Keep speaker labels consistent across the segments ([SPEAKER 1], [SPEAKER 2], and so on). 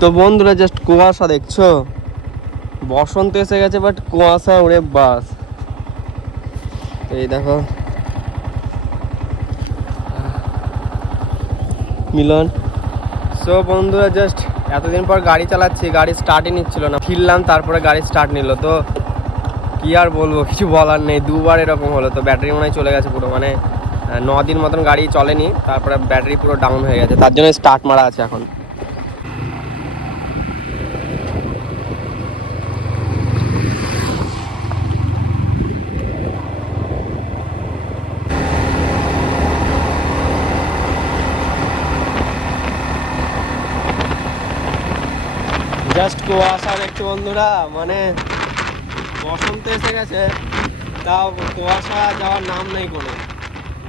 [SPEAKER 1] তো বন্ধুরা জাস্ট কুয়াশা দেখছ? বসন্ত এসে গেছে বাট কুয়াশা উড়ে বাস। এই দেখো। মিলন। সো বন্ধুরা জাস্ট এতদিন পর গাড়ি চালাচ্ছি, গাড়ি স্টার্টই নিচ্ছিল না। ফিরলাম, তারপরে গাড়ি স্টার্ট নিল। তো কি আর বলব, কিছু বলার নেই। দুবার এরকম হলো। তো ব্যাটারি মনে চলে গেছে পুরো। মানে ন দিন মতন গাড়ি চলেনি, তারপরে ব্যাটারি পুরো ডাউন হয়ে গেছে। তার জন্য স্টার্ট মারা আছে এখন। জাস্ট কুয়াশা দেখছ বন্ধুরা মানে বসন্ত এসে গেছে তাও কুয়াশা যাওয়ার নাম নেই কোনো।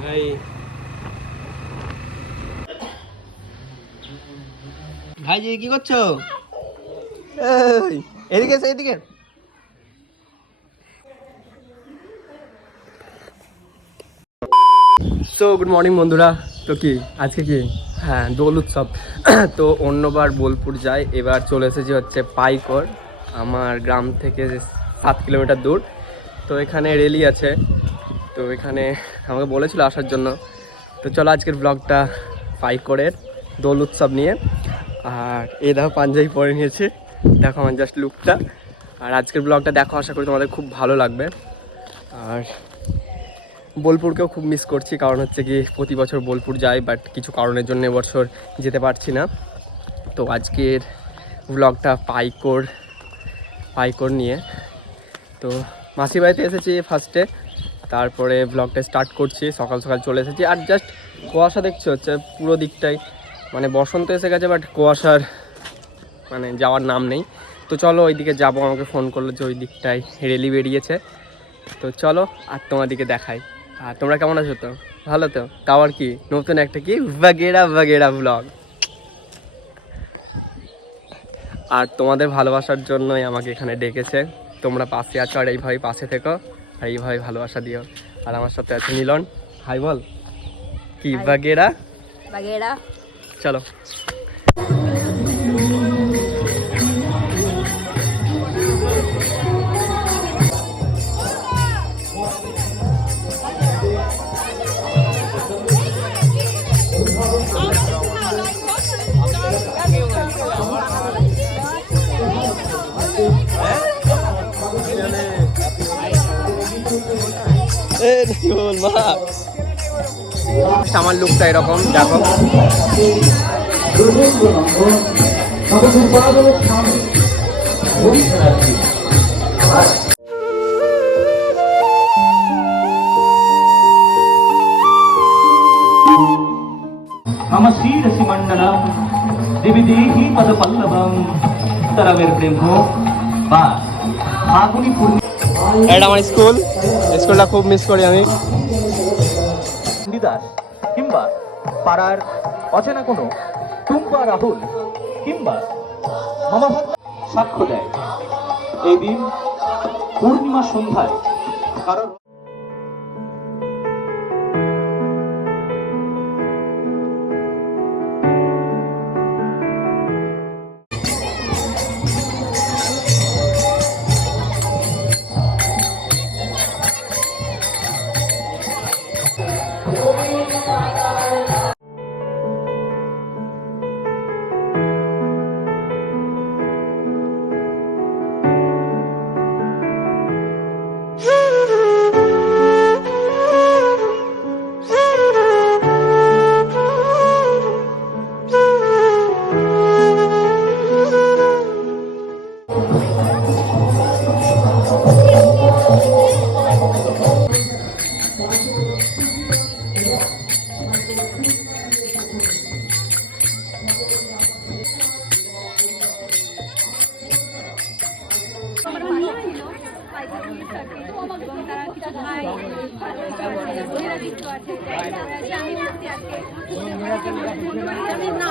[SPEAKER 1] ভাই। ভাইজি কি করছ? এদিকে এসো, এদিকে। সো গুড মর্নিং বন্ধুরা। তো কি? আজকে কি? হ্যাঁ দোল উৎসব। তো অন্যবার বোলপুর যাই, এবার চলে এসেছি হচ্ছে পাইকর, আমার গ্রাম থেকে সাত কিলোমিটার দূর। তো এখানে রেলি আছে। তো এখানে আমাকে বলেছিল আসার জন্য। তো চলো আজকের ব্লগটা পাইকরের দোল উৎসব নিয়ে। আর এই দেখো পাঞ্জাবি পরে নিয়েছে। দেখো আমার জাস্ট লুকটা আর আজকের ব্লগটা দেখো, আশা করি তোমাদের খুব ভালো লাগবে। আর বোলপুরকেও খুব মিস করছি, কারণ হচ্ছে কি প্রতি বছর বোলপুর যাই বাট কিছু কারণের জন্য এবছর যেতে পারছি না। তো আজকের ব্লগটা পাইকোর পাইকোর নিয়ে। তো মাসির বাড়িতে এসেছি ফার্স্টে তারপরে ব্লগটা স্টার্ট করছি, সকাল সকাল চলে এসেছি। আর জাস্ট কুয়াশা দেখছি, হচ্ছে পুরো দিকটাই। মানে বসন্ত এসে গেছে বাট কুয়াশার মানে যাওয়ার নাম নেই। তো চলো ওইদিকে যাব, আমাকে ফোন করল যে ওই দিকটায় রেলি বেরিয়েছে। তো চলো, আর তোমাদেরকে দেখাই। আর তোমরা কেমন আছো তো? ভালো তো? তাও আর কি? নতুন একটা কি? বাগেরা বাগেরা ব্লগ আর তোমাদের ভালোবাসার জন্যই আমাকে এখানে ডেকেছে। তোমরা পাশে আছো আর এইভাবে পাশে থেকো। আর এইভাবে ভালোবাসা দিও। আর আমার সাথে আছে মিলন। হাই বল। কি
[SPEAKER 2] Hi.
[SPEAKER 1] বাগেরা চলো। আমার লুকটা এরকম দেখো।
[SPEAKER 3] মম শিরসি মন্ডল দেবী দেহি পদ পল্লবম তরবের
[SPEAKER 1] এটা আমার স্কুল। স্কুলটা খুব মিস করি আমি।
[SPEAKER 3] দাস কিংবা পাড়ার অচেনা কোনো টুম্পা রাহুল কিংবা মামা সাক্ষ্য দেয়। এই দিন পূর্ণিমা সন্ধ্যায় কারণ আমি না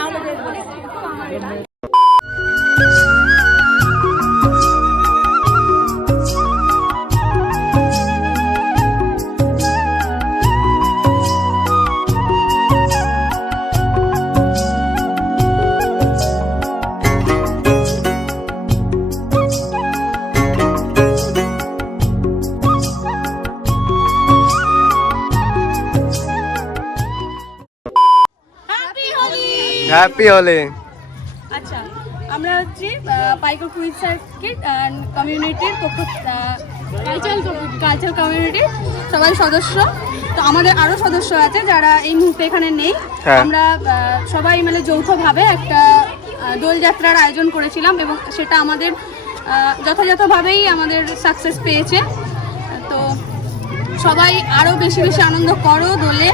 [SPEAKER 1] হ্যাপি হলে
[SPEAKER 2] আচ্ছা আমরা হচ্ছে পাইকো কুইজ সার্কিট কমিউনিটির পক্ষ কালচারাল কালচারাল কমিউনিটির সবাই সদস্য। তো আমাদের আরও সদস্য আছে যারা এই মুহূর্তে এখানে নেই।
[SPEAKER 1] হ্যাঁ।
[SPEAKER 2] আমরা সবাই মানে যৌথভাবে একটা দোলযাত্রার আয়োজন করেছিলাম এবং সেটা আমাদের যথাযথভাবেই আমাদের সাকসেস পেয়েছে। তো সবাই আরও বেশি বেশি আনন্দ করো দোলে।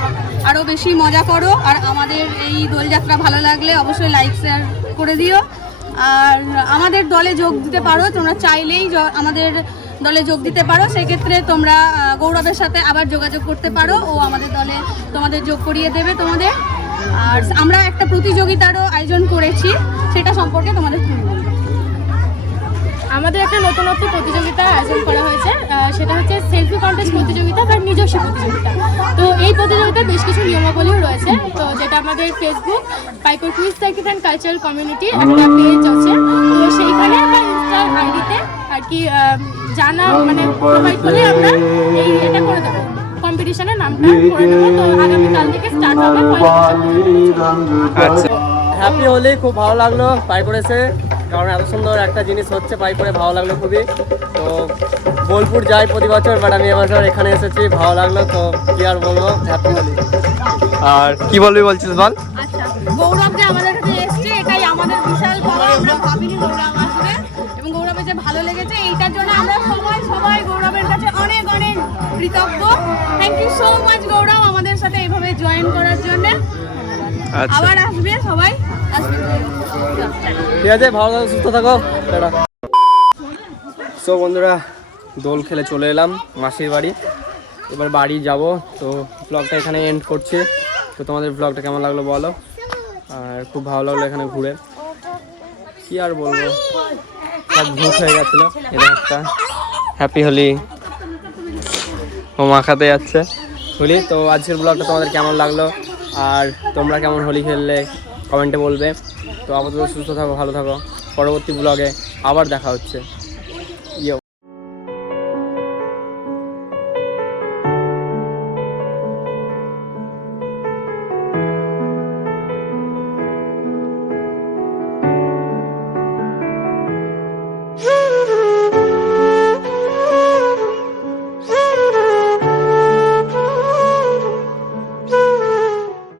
[SPEAKER 2] আরও বেশি মজা করো, আর আমাদের এই দোলযাত্রা ভালো লাগলে অবশ্যই লাইক শেয়ার করে দিও। আর আমাদের দলে যোগ দিতে পারো, তোমরা চাইলেই আমাদের দলে যোগ দিতে পারো। সেক্ষেত্রে তোমরা গৌরবের সাথে আবার যোগাযোগ করতে পারো। ও আমাদের দলে তোমাদের যোগ করিয়ে দেবে তোমাদের। আর আমরা একটা প্রতিযোগিতারও আয়োজন করেছি, সেটা সম্পর্কে তোমাদের
[SPEAKER 4] আমাদের একটা নতুনত্ব প্রতিযোগিতা আয়োজন করা কন্টেস্ট প্রতিযোগিতা বা নিজস্ব প্রতিযোগিতা। তো এই প্রতিযোগিতার বেশ কিছু নিয়মাবলীও রয়েছে। তো যেটা আমাদের Facebook Paikar quiz circuit and cultural community একটা পেজ আছে। তো সেইখানে বা ইনস্টা আইডিতে আর কি জানা মানে প্রোভাইড করলে আমরা এই এটা করে দেবো। কম্পিটিশনের নামটা করে দেবো। তো আগামীকাল থেকে স্টার্ট হবে।
[SPEAKER 1] আচ্ছা। হ্যাপি হলি খুব ভালো লাগল। পাই করেছে। কারণ এত সুন্দর একটা জিনিস হচ্ছে পাই করে ভালো লাগল খুবই। তো বোলপুর যাই প্রতি বছর বাট আমি এবছর এখানে এসেছি ভালো লাগল তো কি আর বলব হ্যাপি হলি আর কি বলবি বলছিস বল?
[SPEAKER 2] আচ্ছা গৌরব যে আমাদের কাছে এসছে এটাই আমাদের বিশাল পাওয়া আমরা ভাবিনি গৌরব আসবে। এবং গৌরবের যে ভালো লেগেছে এইটার জন্য আমরা সবাই সবাই গৌরবের কাছে অনেক অনেক কৃতজ্ঞ। Thank you so much Gaurav আমাদের সাথে এইভাবে জয়েন করার জন্য। আবার আসবে সবাই।
[SPEAKER 1] ঠিক আছে ভালো থাকো সুস্থ থাকো। সো বন্ধুরা দোল খেলে চলে এলাম মাসির বাড়ি। এবার বাড়ি যাব তো ব্লগটা এখানে এন্ড করছি। তো তোমাদের ব্লগটা কেমন লাগল বলো? আর খুব ভালো লাগল এখানে ঘুরে। কি আর বলব? সব ভূত হয়ে গেছিল এটা একটা হ্যাপি হোলি। ও মাখাতে যাচ্ছে। হোলি তো আজকের ব্লগটা তোমাদের কেমন লাগল? আর তোমরা কেমন হোলি খেললে কমেন্টে বলবে। তো আপাতত সুস্থ থাকো, ভালো থাকো। পরবর্তী ব্লগে আবার দেখা হচ্ছে।